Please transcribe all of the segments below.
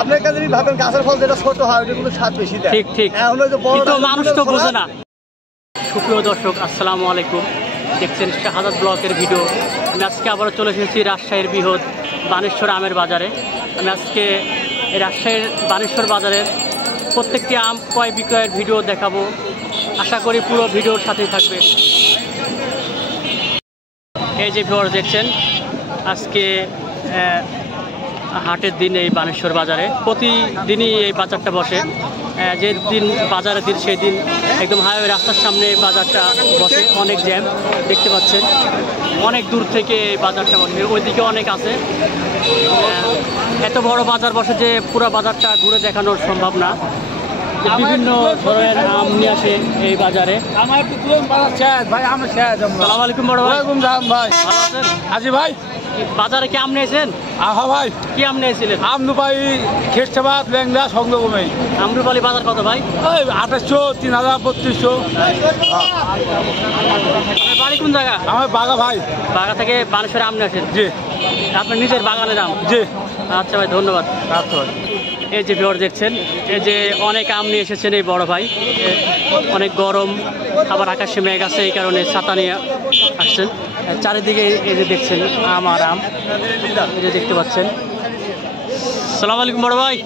আপনার কাছে ভাবেন গাছের ফল যেটা ছোট হয় ওটা কিন্তু স্বাদ বেশি দেয়। ঠিক ঠিক, এখন ওই যে বড় মানুষ তো বোঝে না। সুপ্রিয় দর্শক, আসসালামু আলাইকুম। দেখছেন শাহাদাত ব্লকের ভিডিও। আমি আজকে আবারও চলে এসেছি রাজশাহীর বৃহৎ বানেশ্বর আমের বাজারে। আমি আজকে এই রাজশাহীর বানেশ্বর বাজারের প্রত্যেকটি আম ক্রয় বিক্রয়ের ভিডিও দেখাবো। আশা করি পুরো ভিডিওর সাথেই থাকবে। এই যে ভিউয়ার দেখছেন, আজকে হাটের দিন এই বানেশ্বর বাজারে প্রতিদিনই এই বাজারটা বসে। যে দিন বাজারের দিন সেই দিন একদম হাইওয়ে রাস্তার সামনে বাজারটা বসে। অনেক জ্যাম দেখতে পাচ্ছেন, অনেক দূর থেকে এই বাজারটা বসে। ওইদিকে অনেক আছে। এত বড় বাজার বসে যে পুরো বাজারটা ঘুরে দেখানো সম্ভব না। বিভিন্ন ধরনের আম নিয়ে আসে এই বাজারে। সালাম আলাইকুম বড় ভাই। ভাই ভালো আছেন? আজি ভাই, বাজারে কি আম নিয়েছেন? আহা ভাই, কি আম নিয়েছিলেন? আমরুপালি, খেসাবাদ, ল্যাংড়া সংগ্রমে। আমরুপালি বাজার কত ভাই? 2800, 3000, 3200। আপনার বাড়ি কোন জায়গা? আমার বাগা ভাই। বাগা থেকে বানেশ্বরে আম নিয়ে আসেন? জি। আপনার নিজের বাগানের আম? জি। আচ্ছা ভাই, ধন্যবাদ। আচ্ছা ভাই। এই যে ভিউয়ার দেখছেন, এই যে অনেক আম নিয়ে এসেছেন এই বড় ভাই। অনেক গরম, আবার আকাশে মেঘ আছে, এই কারণে ছাতা নিয়ে আসছেন। চারিদিকে এই যে দেখছেন আম আর আম, এই যে দেখতে পাচ্ছেন। সালাম আলাইকুম বড় ভাই,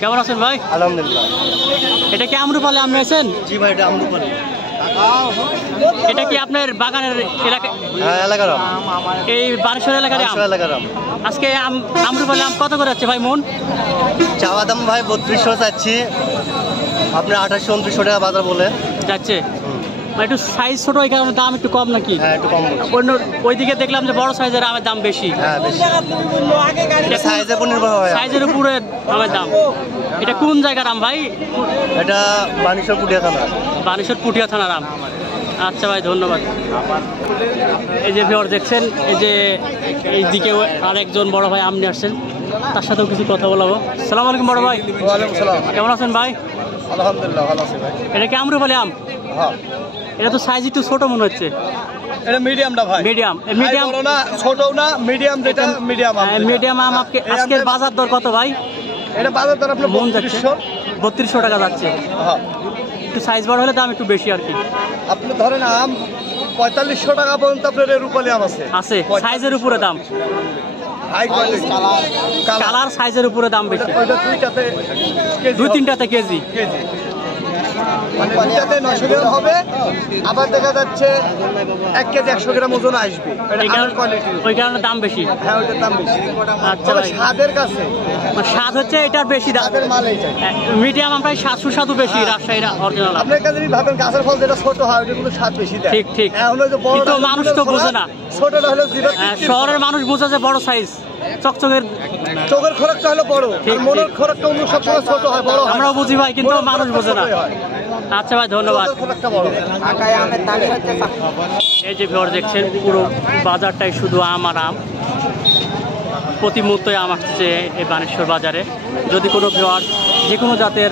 কেমন আছেন ভাই? আলহামদুলিল্লাহ। এটা কি আমরুপালি আম নিয়েছেন? জি ভাই, এটা আমরুপালি। এটা কি আপনার বাগানের এলাকা? হ্যাঁ, এলাকার আম। এই বানেশ্বর এলাকার আম? এলাকার আম। আজকে আমরুপালি আম কত করে যাচ্ছে ভাই মন? চাওয়া দাম ভাই 3200 চাচ্ছি, আপনার 2800-2900 টাকা বাজার বলে যাচ্ছে। একটু সাইজ ছোট, এই কারণে দাম একটু কম নাকি? হ্যাঁ, একটু কম। অন্য ওইদিকে দেখলাম যে বড় সাইজের আমের দাম বেশি। হ্যাঁ, বেশি। এটা সাইজের উপর নির্ভর হয়। সাইজের উপরে আমের দাম। এটা কোন জায়গার আম ভাই? এটা বানেশ্বর পুটিয়া থানা। বানেশ্বর পুটিয়া থানার আম। আচ্ছা ভাই, ধন্যবাদ। এই যে ভিউয়ার দেখছেন, এই যে এইদিকে আরেকজন বড় ভাই আম নিয়ে আসছেন, তার সাথেও কিছু কথা বলাবো। সালাম আলাইকুম বড় ভাই। ওয়ালাইকুম সালাম। কেমন আছেন ভাই? আলহামদুলিল্লাহ, ভালো আছি ভাই। এটা কি আমরুপালি আম? হ্যাঁ। এটা তো সাইজ একটু ছোট মনে হচ্ছে। এটা মিডিয়ামটা ভাই। মিডিয়াম। মিডিয়াম না, ছোটও না, মিডিয়াম। যেটা মিডিয়াম আম। মিডিয়াম আম। আজকের বাজার দর কত ভাই? এটা বাজার দর আপনার মন যাচ্ছে 3200 টাকা যাচ্ছে। হ্যাঁ। একটু সাইজ বড় হলে দাম একটু বেশি আর কি। আপনি ধরেন আম 4500 টাকা পর্যন্ত আপনার রূপালী আম আছে। আছে, সাইজের উপরে দাম। হাই কোয়ালিটি কালার সাইজের উপরে দাম বেশি। ওইটা দুই তিনটাতে কেজি। মানে দুইটাতে 900 গ্রাম হবে। আবার দেখা যাচ্ছে 1 কেজি 100 গ্রাম ওজন আসবে। ওই কারণে দাম বেশি। হ্যাঁ, ওইটার দাম বেশি। আচ্ছা ভাই, স্বাদের কাছে স্বাদ হচ্ছে এটার বেশি দাম। স্বাদের মাল এইটাই। মিডিয়াম আমটাই সুস্বাদু বেশি। রাজশাহীর অরিজিনাল। আপনার কাছে ভাবেন গাছের ফল যেটা ছোট হয় ওটা কিন্তু স্বাদ বেশি দেয়। ঠিক ঠিক, এখন ওই যে বড় মানুষ তো বোঝে না। ছোটটা হলো শহরের মানুষ বোঝে যে বড় সাইজ, চকচকের। চোখের খোরাকটা হলো বড়, আর মনের খোরাকটা অন্য সবসময় ছোট হয়, বড় হয়। আমরাও বুঝি ভাই, কিন্তু মানুষ বোঝে না। আচ্ছা ভাই, ধন্যবাদ। এই যে ভিউয়ার দেখছেন, পুরো বাজারটাই শুধু আম আর আম। প্রতি মুহূর্তে আম আসছে এই বানেশ্বর বাজারে। যদি কোনো ভিউয়ার যে কোনো জাতের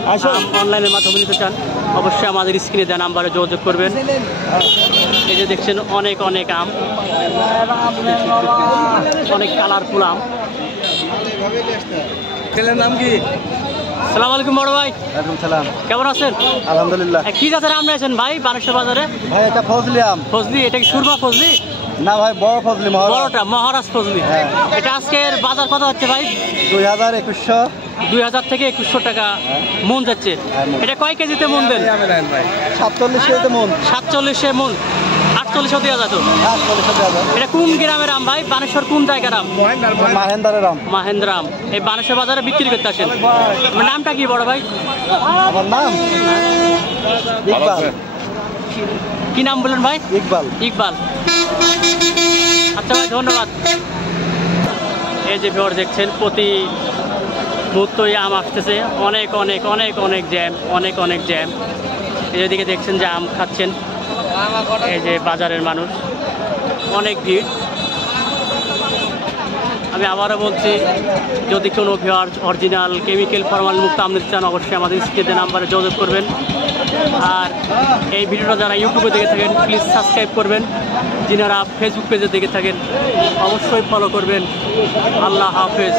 অনলাইনের মাধ্যমে নিতে চান, অবশ্যই আমাদের স্ক্রিনে দেওয়া নাম্বারে যোগাযোগ করবেন। এই যে দেখছেন অনেক অনেক আম, অনেক কালারফুল আম। ছেলের নাম কি? সালাম আলাইকুম বড় ভাই। ওয়ালাইকুম সালাম। কেমন আছেন? আলহামদুলিল্লাহ। কি জাতের আম নিয়েছেন ভাই বানেশ্বর বাজারে? ভাই, এটা ফজলি আম। ফজলি? এটা কি সুরমা ফজলি? না ভাই, বড় ফজলি, বড়টা মহারাজ ফজলি। হ্যাঁ। এটা আজকের বাজার কত হচ্ছে ভাই? 2000-2100। 2000 থেকে 2100 টাকা মন যাচ্ছে। এটা কয় কেজিতে মন দেন? 47 কেজিতে মন। 47 মন, 4800 দেওয়া যেত। 48 দেওয়া। এটা কোন গ্রামের আম ভাই? বানেশ্বর কোন জায়গার আম? মাহেন্দ্রের আম। মাহেন্দ্র আম। এই বানেশ্বর বাজারে বিক্রি করতে আসেন। আমার নামটা কি বড় ভাই? আমার নাম ইকবাল। কি নাম বলেন ভাই? ইকবাল। ইকবাল। আচ্ছা ভাই, ধন্যবাদ। এই যে ভিউয়ার দেখছেন, প্রতি মুহূর্তেই আম আসতেছে। অনেক অনেক অনেক অনেক জ্যাম, অনেক অনেক জ্যাম। এদিকে দেখছেন যে আম খাচ্ছেন এই যে বাজারের মানুষ, অনেক ভিড়। আমি আবারও বলছি, যদি কোনো ভিউয়ার অরিজিনাল কেমিক্যাল ফরমাল মুক্ত আম নিতে চান, অবশ্যই আমাদের স্ক্রিনে নাম্বারে যোগাযোগ করবেন। আর এই ভিডিওটা যারা ইউটিউবে দেখে থাকেন, প্লিজ সাবস্ক্রাইব করবেন। যিনারা ফেসবুক পেজে দেখে থাকেন, অবশ্যই ফলো করবেন। আল্লাহ হাফেজ।